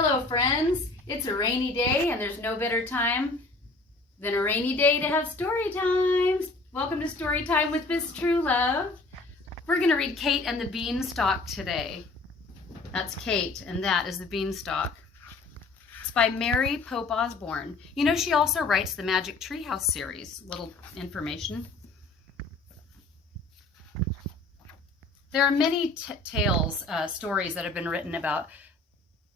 Hello friends, it's a rainy day and there's no better time than a rainy day to have story times. Welcome to Story Time with Mrs.Truelove. We're going to read Kate and the Beanstalk today. That's Kate and that is the Beanstalk. It's by Mary Pope Osborne. You know, she also writes the Magic Treehouse series. Little information. There are many tales, stories that have been written about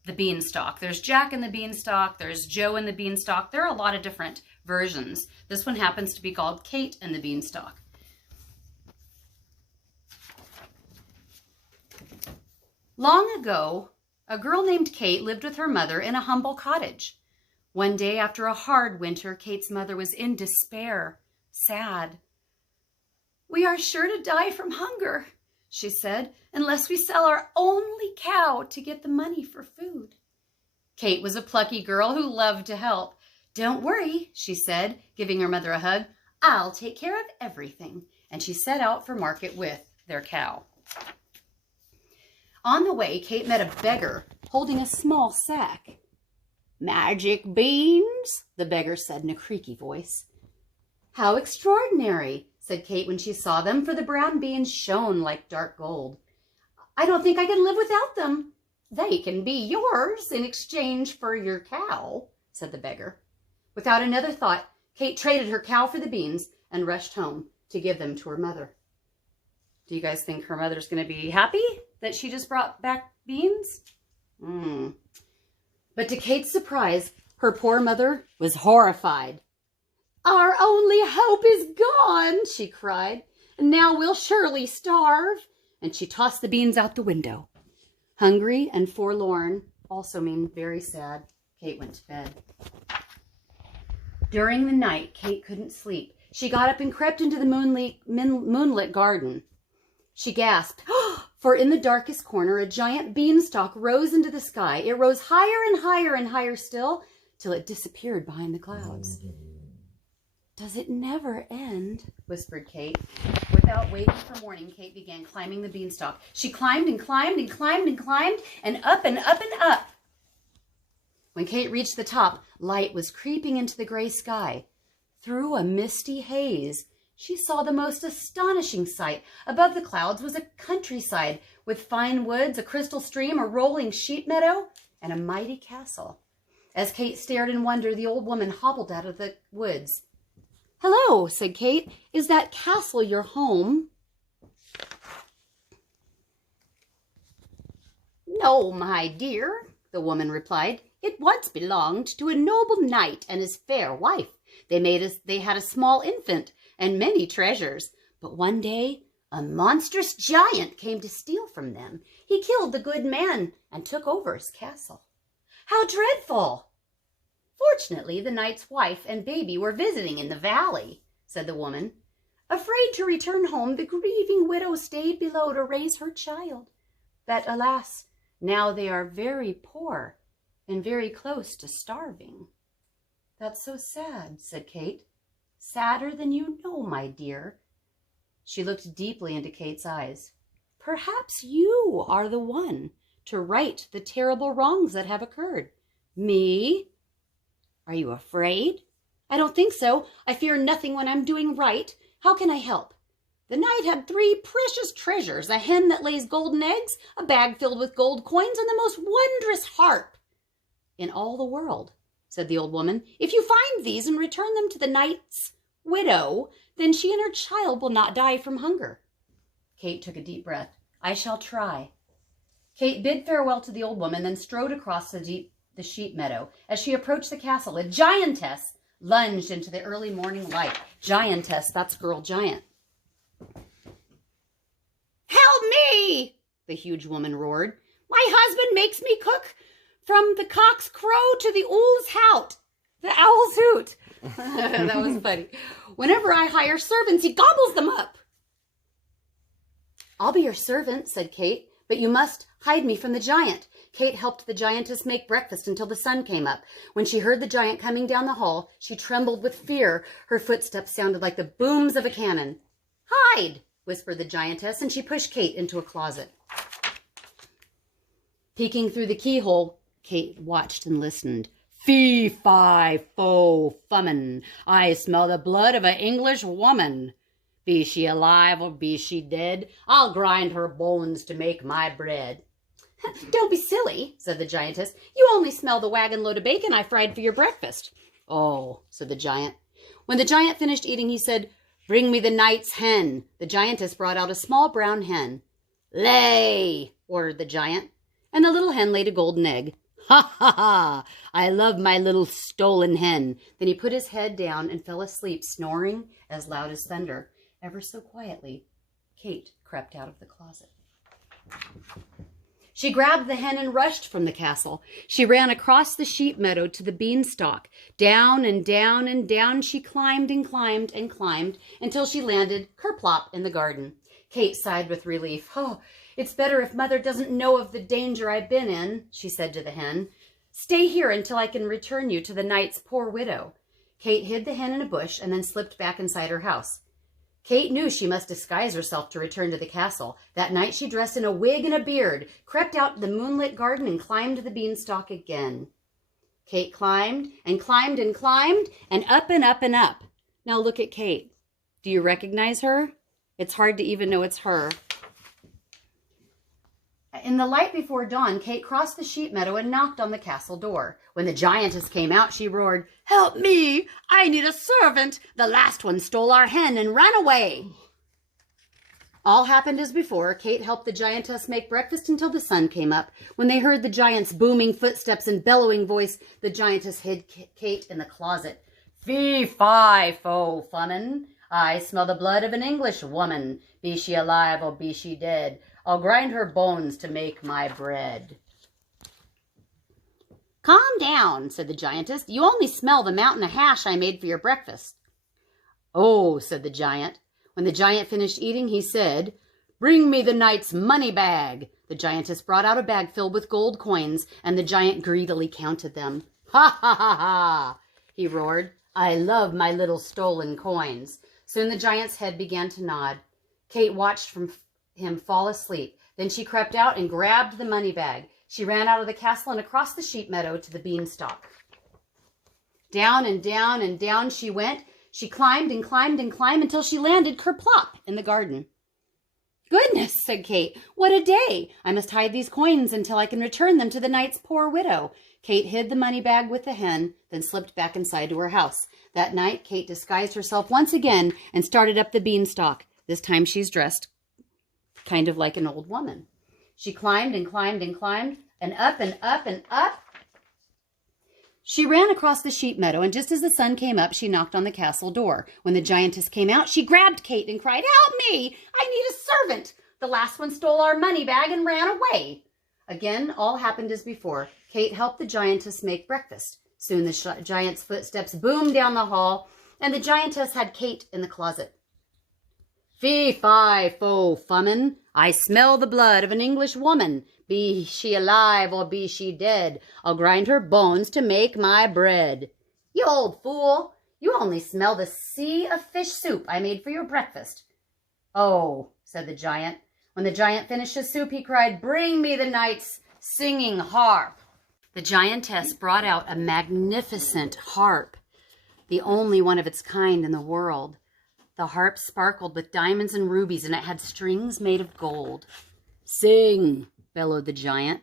the Beanstalk. There's Jack and the Beanstalk, there's Joe and the Beanstalk. There are a lot of different versions. This one happens to be called Kate and the Beanstalk. Long ago, a girl named Kate lived with her mother in a humble cottage. One day after a hard winter, Kate's mother was in despair, sad. "We are sure to die from hunger," she said, "unless we sell our only cow to get the money for food." Kate was a plucky girl who loved to help. "Don't worry," she said, giving her mother a hug. "I'll take care of everything." And she set out for market with their cow. On the way, Kate met a beggar holding a small sack. "Magic beans?" the beggar said in a creaky voice. "How extraordinary," said Kate when she saw them, for the brown beans shone like dark gold. "I don't think I can live without them." "They can be yours in exchange for your cow," said the beggar. Without another thought, Kate traded her cow for the beans and rushed home to give them to her mother. Do you guys think her mother's going to be happy that she just brought back beans? But to Kate's surprise, her poor mother was horrified. "Our only hope is gone," she cried. "Now we'll surely starve." And she tossed the beans out the window. Hungry and forlorn also mean very sad. Kate went to bed. During the night, Kate couldn't sleep. She got up and crept into the moonlit garden. She gasped, for in the darkest corner, a giant beanstalk rose into the sky. It rose higher and higher and higher still, till it disappeared behind the clouds. "Does it never end?" whispered Kate. Without waiting for morning, Kate began climbing the beanstalk. She climbed and climbed and climbed and climbed, and up and up and up. When Kate reached the top, light was creeping into the gray sky. Through a misty haze, she saw the most astonishing sight. Above the clouds was a countryside with fine woods, a crystal stream, a rolling sheep meadow, and a mighty castle. As Kate stared in wonder, the old woman hobbled out of the woods. "Hello," said Kate. "Is that castle your home?" "No, my dear," the woman replied. "It once belonged to a noble knight and his fair wife. They had a small infant and many treasures. But one day a monstrous giant came to steal from them. He killed the good man and took over his castle." "How dreadful!" "Fortunately, the knight's wife and baby were visiting in the valley," said the woman. "Afraid to return home, the grieving widow stayed below to raise her child. But alas, now they are very poor and very close to starving." "That's so sad," said Kate. "Sadder than you know, my dear." She looked deeply into Kate's eyes. "Perhaps you are the one to right the terrible wrongs that have occurred." "Me? Are you afraid?" "I don't think so. I fear nothing when I'm doing right. How can I help?" "The knight had 3 precious treasures, a hen that lays golden eggs, a bag filled with gold coins, and the most wondrous harp in all the world," said the old woman. "If you find these and return them to the knight's widow, then she and her child will not die from hunger." Kate took a deep breath. "I shall try." Kate bid farewell to the old woman, then strode across the sheep meadow. As she approached the castle, a giantess lunged into the early morning light. Giantess, that's girl giant. "Help me!" the huge woman roared. "My husband makes me cook from the cock's crow to the owl's hoot." That was funny. "Whenever I hire servants, he gobbles them up." "I'll be your servant," said Kate, "but you must hide me from the giant." Kate helped the giantess make breakfast until the sun came up. When she heard the giant coming down the hall, she trembled with fear. Her footsteps sounded like the booms of a cannon. "Hide!" whispered the giantess, and she pushed Kate into a closet. Peeking through the keyhole, Kate watched and listened. Fee, fi, fo, fummin. I smell the blood of an English woman. Be she alive or be she dead, I'll grind her bones to make my bread. Don't be silly, said the giantess. You only smell the wagon load of bacon I fried for your breakfast. Oh, said the giant. When the giant finished eating, he said, Bring me the knight's hen. The giantess brought out a small brown hen. Lay, ordered the giant, and the little hen laid a golden egg. Ha, ha, ha, I love my little stolen hen. Then he put his head down and fell asleep, snoring as loud as thunder. Ever so quietly, Kate crept out of the closet. She grabbed the hen and rushed from the castle. She ran across the sheep meadow to the beanstalk. Down and down and down she climbed and climbed and climbed until she landed kerplop in the garden. Kate sighed with relief. Oh, it's better if Mother doesn't know of the danger I've been in, she said to the hen. Stay here until I can return you to the knight's poor widow. Kate hid the hen in a bush and then slipped back inside her house. Kate knew she must disguise herself to return to the castle. That night she dressed in a wig and a beard, crept out the moonlit garden, and climbed the beanstalk again. Kate climbed and climbed and climbed, and up and up and up. Now look at Kate. Do you recognize her? It's hard to even know it's her. In the light before dawn, Kate crossed the sheep meadow and knocked on the castle door. When the giantess came out, she roared, Help me! I need a servant! The last one stole our hen and ran away! All happened as before. Kate helped the giantess make breakfast until the sun came up. When they heard the giant's booming footsteps and bellowing voice, the giantess hid Kate in the closet. Fee, fi, fo, fummin. I smell the blood of an English woman. Be she alive or be she dead, I'll grind her bones to make my bread. Calm down, said the giantess. You only smell the mountain of hash I made for your breakfast. Oh, said the giant. When the giant finished eating, he said, Bring me the knight's money bag. The giantess brought out a bag filled with gold coins, and the giant greedily counted them. Ha, ha, ha, ha, he roared. I love my little stolen coins. Soon the giant's head began to nod. Kate watched him fall asleep. Then she crept out and grabbed the money bag. She ran out of the castle and across the sheep meadow to the beanstalk. Down and down and down she went. She climbed and climbed and climbed until she landed kerplop in the garden. Goodness, said Kate, what a day! I must hide these coins until I can return them to the knight's poor widow. Kate hid the money bag with the hen, then slipped back inside to her house. That night, Kate disguised herself once again and started up the beanstalk. This time she's dressed kind of like an old woman. She climbed and climbed and climbed, and up and up and up. She ran across the sheep meadow, and just as the sun came up, she knocked on the castle door. When the giantess came out, she grabbed Kate and cried, Help me! I need a servant! The last one stole our money bag and ran away. Again, all happened as before. Kate helped the giantess make breakfast. Soon the giant's footsteps boomed down the hall, and the giantess had Kate in the closet. Fee, fi, fo, fummin. I smell the blood of an English woman. Be she alive or be she dead, I'll grind her bones to make my bread. You old fool, you only smell the sea of fish soup I made for your breakfast. Oh, said the giant. When the giant finished his soup, he cried, Bring me the knight's singing harp. The giantess brought out a magnificent harp, the only one of its kind in the world. The harp sparkled with diamonds and rubies, and it had strings made of gold. Sing, bellowed the giant.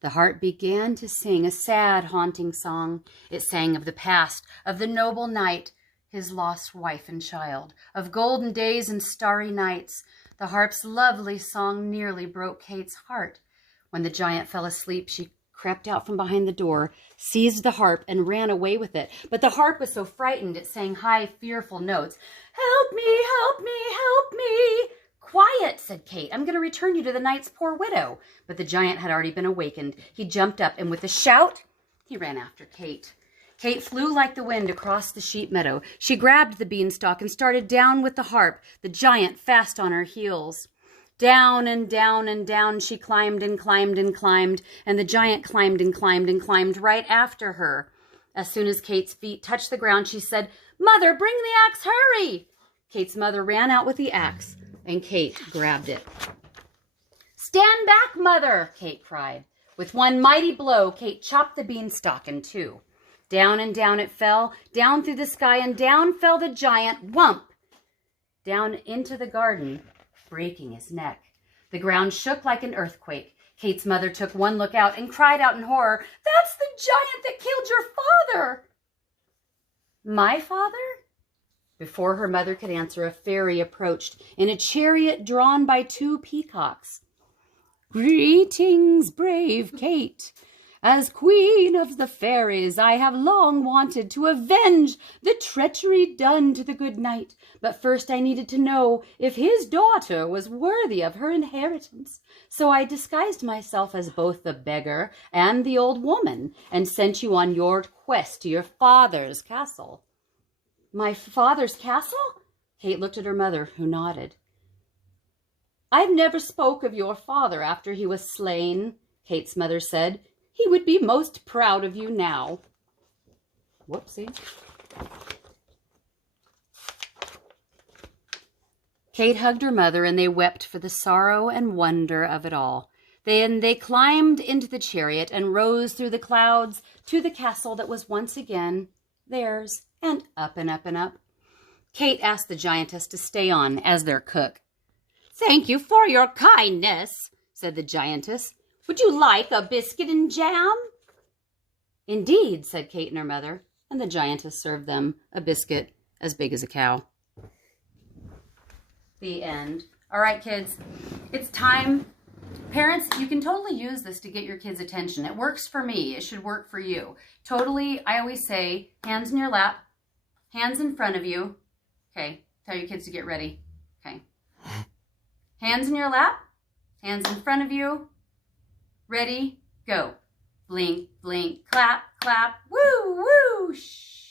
The harp began to sing a sad, haunting song. It sang of the past, of the noble knight, his lost wife and child, of golden days and starry nights. The harp's lovely song nearly broke Kate's heart. When the giant fell asleep, she crept out from behind the door, seized the harp, and ran away with it. But the harp was so frightened it sang high, fearful notes. Help me, help me, help me. Quiet, said Kate. I'm going to return you to the knight's poor widow. But the giant had already been awakened. He jumped up, and with a shout, he ran after Kate. Kate flew like the wind across the sheep meadow. She grabbed the beanstalk and started down with the harp, the giant fast on her heels. Down and down and down she climbed and climbed and climbed, and the giant climbed and climbed and climbed right after her. As soon as Kate's feet touched the ground, she said, Mother, bring the axe, hurry! Kate's mother ran out with the axe, and Kate grabbed it. Stand back, Mother, Kate cried. With one mighty blow, Kate chopped the beanstalk in two. Down and down it fell, down through the sky, and down fell the giant, whump, down into the garden, breaking his neck. The ground shook like an earthquake. Kate's mother took one look out and cried out in horror, "That's the giant that killed your father!" "My father?" Before her mother could answer, a fairy approached in a chariot drawn by two peacocks. "Greetings, brave Kate. As queen of the fairies, I have long wanted to avenge the treachery done to the good knight. But first I needed to know if his daughter was worthy of her inheritance. So I disguised myself as both the beggar and the old woman and sent you on your quest to your father's castle." "My father's castle?" Kate looked at her mother, who nodded. "I've never spoke of your father after he was slain," Kate's mother said. "He would be most proud of you now." Whoopsie. Kate hugged her mother, and they wept for the sorrow and wonder of it all. Then they climbed into the chariot and rose through the clouds to the castle that was once again theirs, and up and up and up. Kate asked the giantess to stay on as their cook. "Thank you for your kindness," said the giantess. "Would you like a biscuit and jam?" "Indeed," said Kate and her mother, and the giantess served them a biscuit as big as a cow. The end. All right, kids, it's time. Parents, you can totally use this to get your kids' attention. It works for me. It should work for you. Totally, I always say, hands in your lap, hands in front of you. Okay, tell your kids to get ready. Okay. Hands in your lap, hands in front of you. Ready, go. Blink, blink, clap, clap, woo, woo, shh.